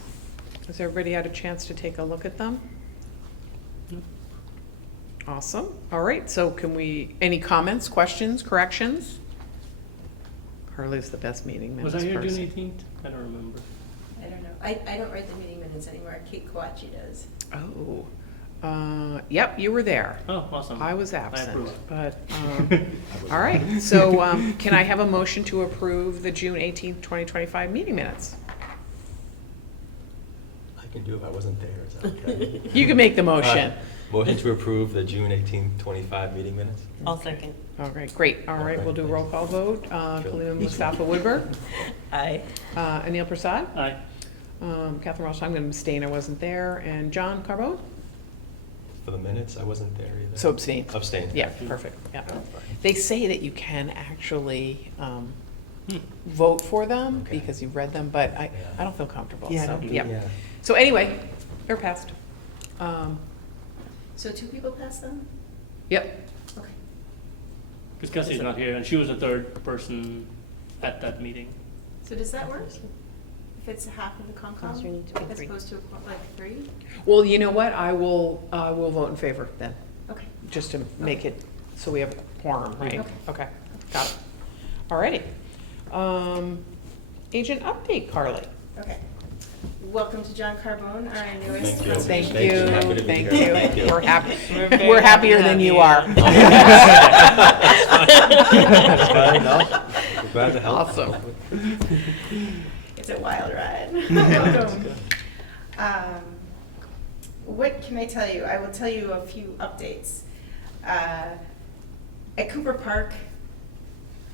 Has everybody had a chance to take a look at them? Awesome. All right, so any comments, questions, corrections? Carly's the best meeting minutes Was I here June person. 18th? I don't remember. I don't know. I don't write the meeting minutes anymore. Kate Kawachi does. Oh, yep, you were there. Oh, awesome. I was I absent, approve. but, all right. So can I have a motion to approve the June 18th, 2025 meeting minutes? I can do it if I wasn't there, is that okay? You can make the motion. Motion to approve the June 18th, 25 meeting minutes? I'll second. All right, great. All right, we'll do a roll call vote. Khalil Mustafa Woodburn, Aye. Anil Prasad, Aye. Catherine Ross, I'm going to abstain, I wasn't there, and John Carbone? For the minutes, I wasn't there either. So abstain. Abstain. Yeah, perfect, yeah. They say that you can actually vote for them Okay. because you've read them, but I Yeah. don't feel comfortable, Yeah, I so, don't do- yeah. yeah. So anyway, they're passed. So 2 people passed them? Yep, Okay. Because Kelsey's not here, and she was the third person at that meeting. So does that work? If it's half of the Counselor Concom, needs to be as 3. opposed to like 3? well, you know what, I will vote in favor then, Okay. just to make it, so we have a quorum, right? Okay. Okay, got it. Alrighty. Agent update, Carly. Okay. Welcome to John Carbone, our newest Thank you. conservation. Thank you, Happy to be thank here. you. Thank you. We're happy, We're very we're happy happier to than have you you. are. That's fine, no, we're glad to help. Awesome. It's a wild ride. Welcome. What can I tell you? I will tell you a few updates. At Cooper Park,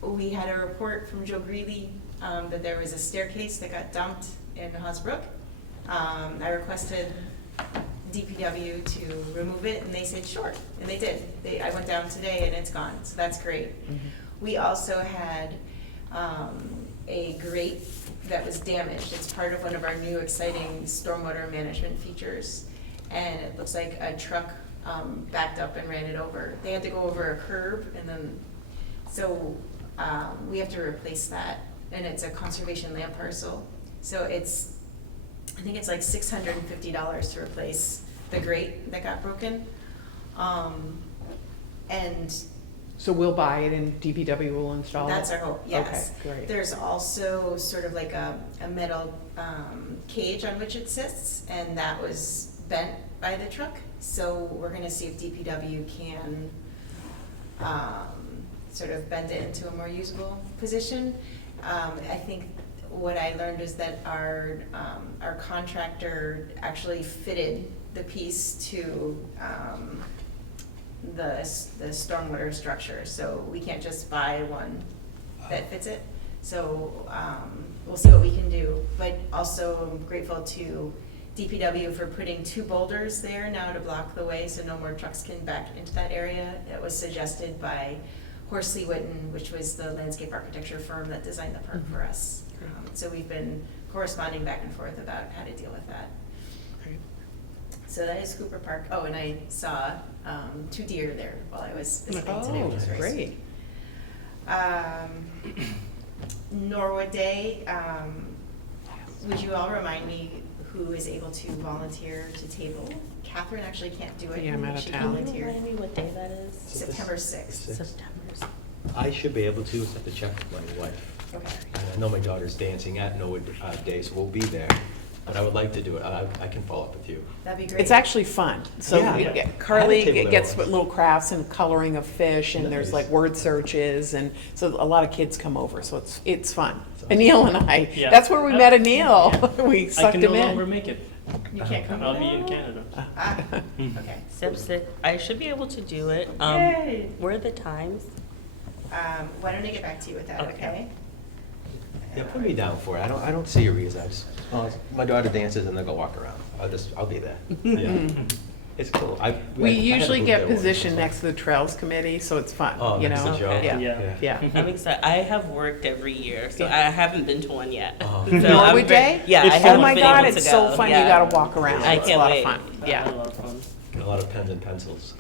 we had a report from Joe Greeley that there was a staircase that got dumped in Hosbrook. I requested DPW to remove it, and they said sure, and they did. I went down today, and it's gone, so that's great. We also had a grate that was damaged. It's part of one of our new exciting stormwater management features, and it looks like a truck backed up and ran it over. They had to go over a curb, and then, so we have to replace that, and it's a conservation land parcel. So it's, I think it's like $650 to replace the grate that got broken. And So we'll buy it and DPW will install it? that's our hope, yes. Okay, great. There's also sort of like a metal cage on which it sits, and that was bent by the truck. So we're gonna see if DPW can sort of bend it into a more usable position. I think what I learned is that our contractor actually fitted the piece to the stormwater structure, so we can't just buy one that fits it. So we'll see what we can do, but also I'm grateful to DPW for putting 2 boulders there now to block the way so no more trucks can back into that area. It was suggested by Horsley Witten, which was the landscape architecture firm that designed the park for us. So we've been corresponding back and forth about how to deal with that. Great. So that is Cooper Park. Oh, and I saw 2 deer there while I was visiting today, Oh, which was very great. sweet. Norwood Day, would you all remind me who is able to volunteer to table? Catherine actually can't do it. Yeah, I'm out of She town. volunteered. Remind me what day that is? September 6th. September. I should be able to, just have to check with my wife. Okay. And I know my daughter's dancing at Norwood Day, so we'll be there. But I would like to do it. I can follow up with you. That'd be great. It's actually fun. So Yeah. we get- I had a Carly table there gets once. little crafts and coloring of fish, and there's Nice. like word searches, and so a lot of kids come over, so it's fun. Anil and I, Yeah. that's where we met Anil. We I sucked can him no longer in. make it. You can't come I'll with be that? in Canada. Ah, okay. Sepsis. I should be able to do it. Yay. What are the times? Why don't I get back to you with that, Okay. okay? Yeah, put me down for it. I don't see a reason. My daughter dances and then go walk around. I'll be there. Yeah. It's cool. I We had a usually booth get there once. positioned next to the Trails Committee, so it's fun, Oh, you next to know? Joe? Yeah, Yeah. yeah. I'm excited. I have worked every year, so Yeah. I haven't been to one yet. Oh. So I'm Norwood very- Day? Yeah, It's I fun. haven't Oh my been God, able to it's so go. fun, you Yeah. gotta walk around. I It's a can't lot wait. of fun, I had a yeah. lot of fun. A lot of pens and pencils.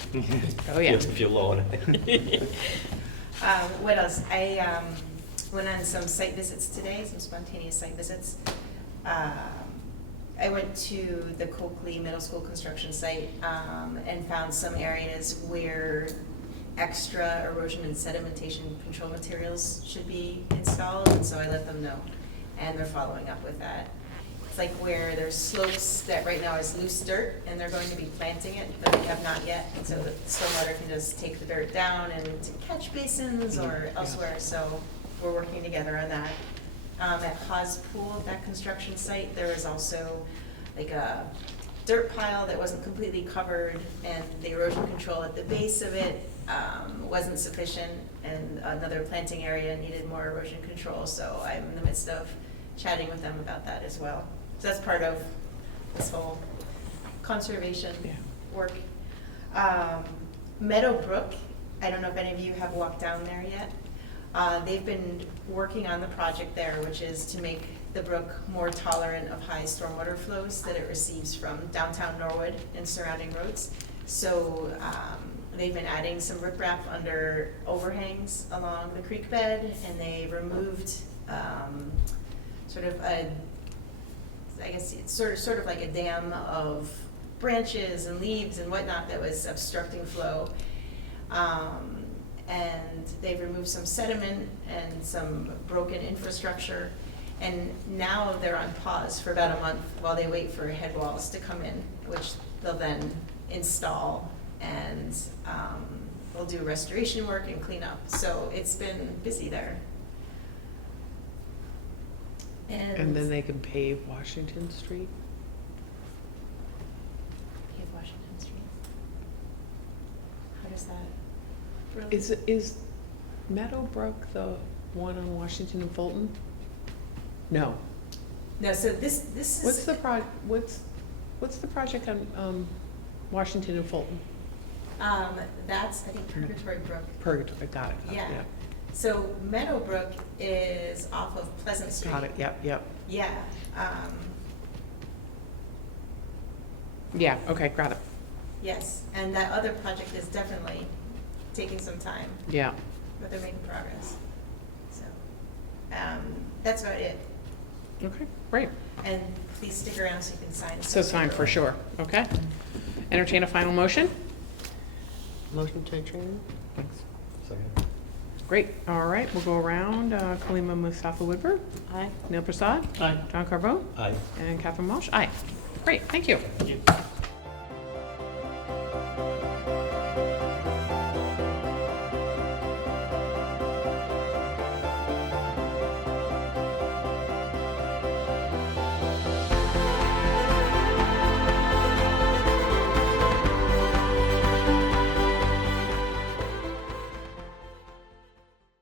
Oh, yeah. If you're low on it. What else? I went on some site visits today, some spontaneous site visits. I went to the Coakley Middle School construction site and found some areas where extra erosion and sedimentation control materials should be installed, and so I let them know, and they're following up with that. It's like where there's slopes that right now is loose dirt, and they're going to be planting it, but they have not yet, and so the stormwater can just take the dirt down and to catch basins or elsewhere, so we're working together on that. At Haas Pool, that construction site, there was also like a dirt pile that wasn't completely covered, and the erosion control at the base of it wasn't sufficient, and another planting area needed more erosion control, so I'm in the midst of chatting with them about that as well. So that's part of this whole conservation Yeah. work. Meadowbrook, I don't know if any of you have walked down there yet. They've been working on the project there, which is to make the brook more tolerant of high stormwater flows that it receives from downtown Norwood and surrounding roads. So they've been adding some riprap under overhangs along the creek bed, and they removed sort of a, I guess it's sort of like a dam of branches and leaves and whatnot that was obstructing flow. And they've removed some sediment and some broken infrastructure. And now they're on pause for about a month while they wait for head walls to come in, which they'll then install, and we'll do restoration work and clean up. So it's been busy there. And then they can pave Washington Street? Pave Washington Street. How does that relate? Is Meadowbrook the one on Washington and Fulton? No. No, so this is. What's the project on Washington and Fulton? That's, I think, Purgatory Brook. Purgatory, got it. Yeah. So Meadowbrook is off of Pleasant Street. Got it, yep. Yeah. Yeah, okay, got it. Yes, and that other project is definitely taking some time, Yeah. but they're making progress. So, that's about it. Okay, great. And please stick around so you can sign. So sign for sure, okay? Entertain a final motion? Motion to adjourn? Thanks. Second. Great, all right, we'll go around. Kalima Mustafa Woodward, Aye. Neil Prasad, Aye. John Carbone, Aye. and Catherine Walsh. Aye. Great, thank you. Thank you.